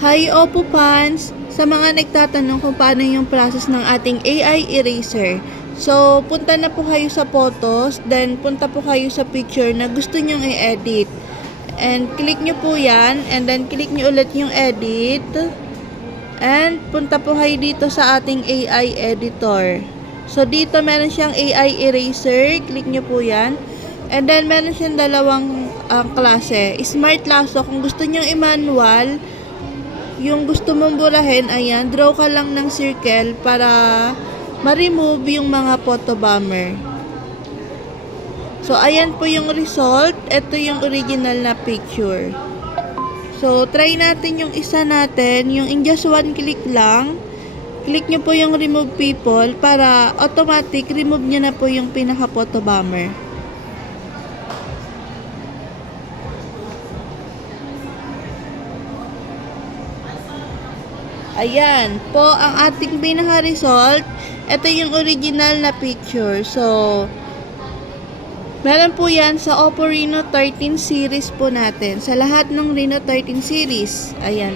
Hi Oppo fans! Sa mga nagtatanong kung paano yung process ng ating AI eraser. So, punta na po kayo sa photos, then punta po kayo sa picture na gusto nyong i-edit. And click nyo po yan, and then click nyo ulit yung edit. And punta po kayo dito sa ating AI editor. So, dito meron siyang AI eraser, click nyo po yan. And then, meron siyang dalawang klase. Smart lasso, kung gusto nyong i-manual, yung gusto mong burahin, ayan, draw ka lang ng circle para ma-remove yung mga photo bomber. So, ayan po yung result. Ito yung original na picture. So, try natin yung isa natin. Yung in just one click lang. Click nyo po yung remove people para automatic remove nyo na po yung pinaka-photo bomber. Ayan po ang ating pinaka-result. Ito yung original na picture. So, meron po yan sa Oppo Reno 13 series po natin. Sa lahat ng Reno 13 series. Ayan.